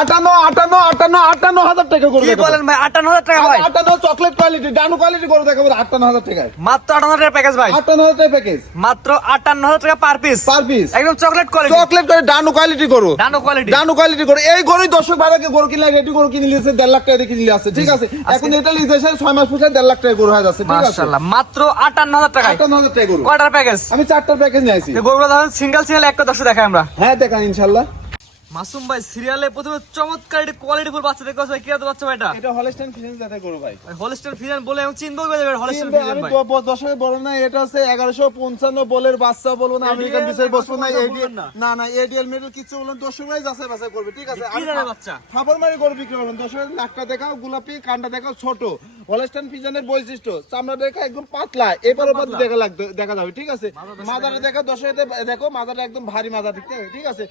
আটান্ন আটান্ন আটান্ন আটান্ন হাজার টাকা গরু কি বলেন ভাই? আটান্ন হাজার টাকা ভাই। আটান্ন চকলেট কোয়ালিটি ডানু কোয়ালিটি গরু দেখাবো আটান্ন হাজার টাকায়। মাত্র আটান্ন হাজার টাকা প্যাকেজ ভাই। আটান্ন হাজার টাকা প্যাকেজ মাত্র আটান্ন হাজার টাকা পার পিস পার পিস একদম চকলেট কোয়ালিটি চকলেট করে ডানু কোয়ালিটি গরু ডানো কোয়ালিটি ডানু কোয়ালিটি গরু এই গরুই দর্শক ভাড়াকে গরু কিনলে রেডি গরু কিনে নিয়েছে দেড় লাখ টাকা দিয়ে কিনে আসছে। ঠিক আছে? এখন এটা লিখে ছয় মাস পরে দেড় লাখ টাকা গরু হয়ে যাচ্ছে। ঠিক আছে? মাশাআল্লাহ। মাত্র আটান্ন হাজার টাকায়। আটান্ন হাজার টাকা গরু। কয়টার প্যাকেজ আমি চারটার প্যাকেজ নিয়ে আসি। গরুগুলো দেখেন সিঙ্গেল সিঙ্গেল একটা দশ দেখাই আমরা। হ্যাঁ দেখান ইনশাল্লাহ মাসুম ভাই সিরিয়ালে প্রথমে চমৎকার একটা কোয়ালিটি ফুল বাচ্চা দেখতে পাচ্ছি কি এত বাচ্চা ভাই এটা? এটা হলস্টাইন ফিজেন্স জাতের গরু ভাই। হলিস্টার ফিজান বলে আমি চিনবো করে কিন্তু ফিজান আমি ভাই। দ- ব- দশকে বড় না এটা হচ্ছে এগারোশো পঞ্চান্ন বলের বাচ্চা বলব না আমেরিকান বিষয় বসবো না কথা না। না এডিএল মেডেল কিছু বলুন দর্শক ভাই যাচাই বাছাই করবে ঠিক আছে? জানে বাচ্চা? খাবার মারি গরু বিক্রি করবেন দর্শক নাকটা দেখাও গোলাপি কান্ডা দেখাও ছোট। হলস্টাইন ফিজানের বৈশিষ্ট্য চামড়া দেখা একদম পাতলা এবার ওপার দেখা লাগবে দেখা যাবে ঠিক আছে? মাজারে দেখা দেখো একদম ভারী মাজা ঠিক আছে? ঠিক আছে?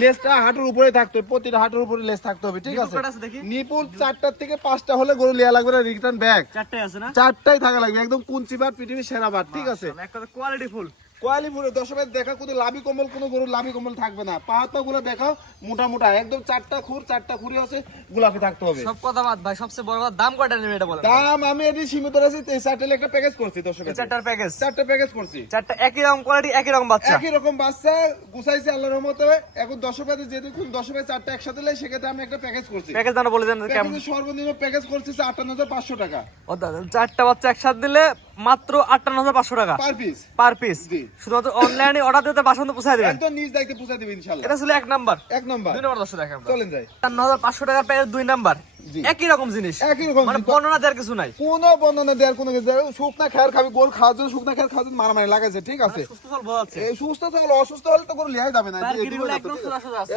লেজটা হাঁটুর উপরে থাকতে হবে প্রতিটা হাঁটুর উপরে লেজ থাকতে হবে ঠিক আছে? নিপুল চারটার থেকে পাঁচটা হলে গরু লিয়া লাগবে না রিটার্ন ব্যাগ চারটাই আছে না? চারটাই থাকা লাগবে একদম কুঞ্চি বাট পৃথিবীর সেরা বাট ঠিক আছে? কোয়ালিটি ফুল কোয়ালিপুরে দশমের দেখা কোনো লাভি কম্বল কোনো গরুর লাভি কম্বল থাকবে না। পা গুলো দেখাও মোটা মোটা একদম চারটা খুর চারটা খুরি আছে গোলাপি থাকতে হবে। সব কথা বাদ ভাই সবচেয়ে বড় কথা দাম কয়টা নেবে এটা বলেন। দাম আমি এটি সীমিত রাখছি এই চারটে একটা প্যাকেজ করছি দর্শকের চারটার প্যাকেজ চারটা প্যাকেজ করছি। চারটা একই রকম কোয়ালিটি একই রকম বাচ্চা? একই রকম বাচ্চা গুছাইছি আল্লাহর রহমতে। এখন দশবাদে যেহেতু কোন দশবাই চারটা একসাথে লাই সেক্ষেত্রে আমি একটা প্যাকেজ করছি। প্যাকেজ দাম বলে দেন কেমন? সর্বনিম্ন প্যাকেজ করছি আটান্ন হাজার পাঁচশো টাকা। চারটা বাচ্চা একসাথে দিলে মাত্র আটান্ন হাজার পাঁচশো টাকা। পার পিস পার পিস শুধুমাত্র অনলাইনে অর্ডার দিতে বাসন্ত পৌঁছায় দেবেন। একদম নিজ দায়িত্বে পৌঁছে দেবে ইনশাল্লাহ। এটা ছিল এক নাম্বার এক নম্বর দুই নম্বর দশটা দেখেন চলেন যাই। আটান্ন হাজার পাঁচশো টাকার প্যাকেজ দুই নাম্বার। একই রকম জিনিস। একই রকম মানে বর্ণনা দেওয়ার কিছু নাই। কোনো বর্ণনা দেওয়ার কোনো কিছু শুকনা খেয়ার খাবি গোল খাওয়ার জন্য শুকনা খেয়ার খাওয়ার জন্য মারামারি লাগাইছে ঠিক আছে? সুস্থ এই সুস্থ অসুস্থ হলে তো কোনো যাবে না।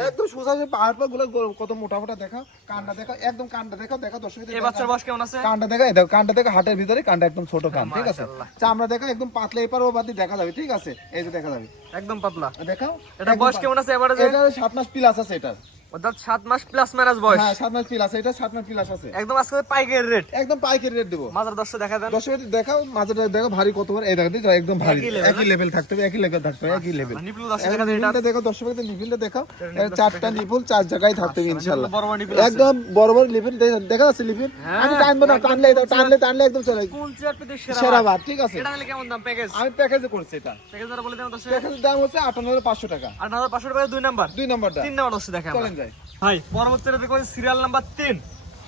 একদম সোজা আছে? পাহাড় পা গুলো কত মোটা মোটা দেখা কানটা দেখা একদম কানটা দেখা দেখা দর্শক এই বাচ্চার বয়স কেমন আছে? কানটা দেখা এই দেখো কানটা দেখা হাটের ভিতরে কানটা একদম ছোট কান ঠিক আছে? চামড়া দেখা একদম পাতলা এপার ও বাদি দেখা যাবে ঠিক আছে? এই যে দেখা যাবে। একদম পাতলা। দেখাও? এটা বয়স কেমন আছে এবারে এটা সাত মাস প্লাস আছে এটা অর্থাৎ সাত মাস প্লাস বয়স। হ্যাঁ মাস প্লাস এটা মাস প্লাস আছে। একদম আজকে পাইকারি রেট একদম পাইকারি রেট দেবো। দশটা দেখা দেন দেখাও দেখো ভারী কত বার এই দেখো দেখো, একদম ভারী। একই লেভেল থাকতে হবে একই লেভেল থাকতে হবে একই লেভেল নিপুল দশটা দেখা দেন এটা দেখো দশ মিনিট নিপুলটা দেখো চারটা নিপুল চার জায়গায় থাকতে হবে ইনশাল্লাহ বড় বড় নিপুল আছে। একদম বড় বড় দেখা যাচ্ছে লিপিল আমি টানবো না টানলে দাও টানলে টানলে একদম চলে কোন সেরা সেরা ঠিক আছে। এটা নিলে কেমন দাম প্যাকেজ আমি প্যাকেজে করছি এটা। প্যাকেজ বলে প্যাকেজের দাম হচ্ছে আটান্ন হাজার পাঁচশো টাকা। আট হাজার পাঁচশো টাকা দুই নাম্বার। দুই নম্বরটা। তিন নাম্বার দেখা চলেন ভাই। পরবর্তীতে দেখো সিরিয়াল নাম্বার তিন।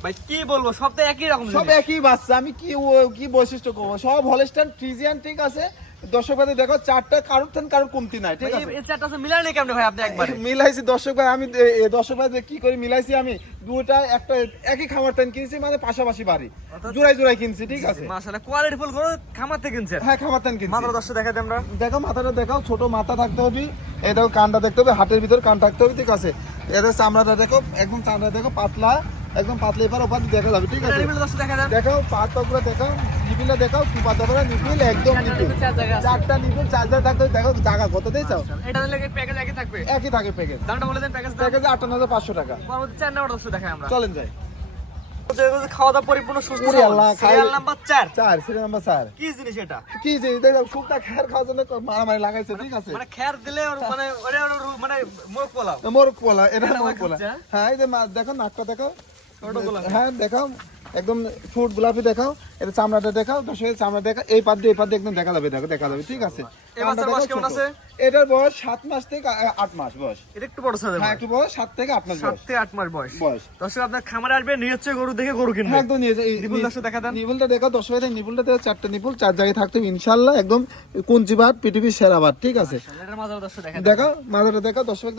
ভাই কি বলব সব তো একই রকম সব একই বাচ্চা আমি কি কি বৈশিষ্ট্য করব? সব হলেস্টান ফ্রিজিয়ান ঠিক আছে? দর্শক ভাই দেখো চারটা কারোর থেকে কারোর কমতি নাই ঠিক আছে? চারটা মিলাই নেই কেমনে ভাই আপনি একবারে? মিলাইছি দর্শক ভাই আমি এ- এ দর্শক ভাই কি করে মিলাইছি আমি দুটা একটা একই খামার টাইম কিনছি মানে পাশাপাশি বাড়ি। জোড়াই জোড়াই কিনছি ঠিক আছে? মাশাআল্লাহ কোয়ালিটি ফুল গরু খামার থেকে কিনছেন? হ্যাঁ খামার টাইম কিনছি। মাত্র দশটা দেখা দেন আমরা। দেখো মাথাটা দেখাও ছোট মাথা থাকতে হবে এই দেখো কানটা দেখতে হবে হাটের ভিতর কান থাকতে হবে ঠিক আছে? এদের চামড়াটা দেখো একদম চামড়া দেখো পাতলা একদম পাতলা এবার ওপার দেখা যাবে ঠিক আছে? দেখা দেখাও পাঁচ দেখাও। টুপা দেখাও নিপিল একদম। চারটা চার্জার থাকতে দেখো জায়গা কত দিয়েছ এটা নিলে প্যাকেজ একই থাকবে? একই থাকে প্যাকেজ দামটা বলে দেন প্যাকেজ প্যাকেজে আটান্ন হাজার পাঁচশো টাকা। পরবর্তী চার নাম্বার দশটা দেখাই আমরা। চলেন যাই। খাওয়া দাওয়া পরিপূর্ণ সুস্থ সিরিয়াল নাম্বার সিরিয়াল কি জিনিস এটা? কি যে দেখো খাওয়ার জন্য মারামারি লাগাইছে ঠিক আছে? মানে দিলে ওর মানে ওরে মানে পোলা এটা পোলা হ্যাঁ? হ্যাঁ এই যে মা- দেখো নাকটা দেখো। হ্যাঁ দেখাও। একদম ফুট গোলাপি দেখাও, এটা চামড়াটা দেখাও, তো সেই চামড়া দেখা এই পাত দিয়ে এই পাত দিয়ে একদম দেখা যাবে, দেখো, দেখা যাবে, ঠিক আছে? এটার বয়স সাত মাস থেকে আট মাস বয়স। এটা একটু বড় সাইজের হ্যাঁ একটু বয়স সাত থেকে আট মাস সাত থেকে আট মাস বয়স। বয়স। দর্শক আপনার খামারে আসবে নিহচ্ছে গরু দেখে গরু কিনবে। হ্যাঁ একদম নিয়ে যাই নিপুল দশটা দেখা দেন। নিপুলটা দেখাও দশ ভাই নিপুলটা দেখো চারটে নিপুল চার জায়গায় থাকতে হবে একদম কুঞ্চি ভাত পৃথিবীর সেরা ভাত ঠিক আছে? দেখা দশ ভাই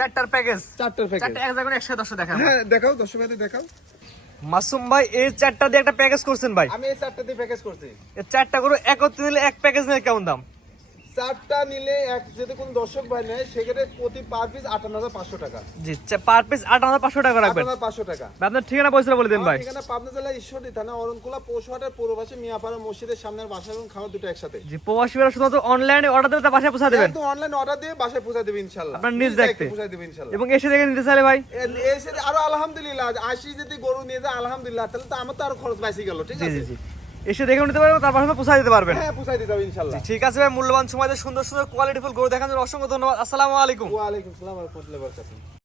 চারটার প্যাকেজ চারটার প্যাকেজ এক জায়গায় একসাথে দেখা হ্যাঁ দেখাও দশ ভাই দেখাও। মাসুম ভাই এই চারটা দিয়ে একটা প্যাকেজ করছেন ভাই? আমি এই চারটা দিয়ে প্যাকেজ করছি। এই চারটা গরু একত্রে নিলে এক প্যাকেজ নিলে কেমন দাম? চারটা নিলে এক যদি কোন দর্শক ভাই নেয় সেক্ষেত্রে প্রতি পার পিস আটান্ন হাজার পাঁচশো টাকা। জি পার পিস হাজার পাঁচশো টাকা রাখবেন। পাঁচশো টাকা। আপনার ঠিকানা পয়সা বলে দেন ভাই। এখানে পাবনা জেলা ঈশ্বরদী থানা অরণকুলা পৌষহাটের পূর্বপাশে মিয়াপাড়া মসজিদের সামনের বাসা এবং খাওয়া দুটো একসাথে। জি শুধুমাত্র অনলাইনে অর্ডার দেবে তার বাসায় পৌঁছা দেবেন। একদম অনলাইন অর্ডার দিয়ে বাসায় পৌঁছে দেবে ইনশাল্লাহ। আপনার নিজ। পৌঁছে দেবে এবং এসে দেখে নিতে চাইলে ভাই। এসে আরও আলহামদুলিল্লাহ আসি যদি গরু নিয়ে যায় আলহামদুলিল্লাহ তাহলে তো আমার তো আরও খরচ বাইসে গেল ঠিক আছে জি জি। এসে দেখে নিতে পারবেন তার পাশে পৌঁছা দিতে পারবেন। হ্যাঁ পৌঁছাই দিতে হবে ইনশাআল্লাহ ঠিক আছে ভাই মূল্যবান সময় দিয়ে সুন্দর সুন্দর কোয়ালিটিফুল গরু দেখানোর অসংখ্য ধন্যবাদ। আসসালামু আলাইকুম। ওয়া আলাইকুম আসসালাম ওয়া রাহমাতুল্লাহি ওয়া বারাকাতুহু।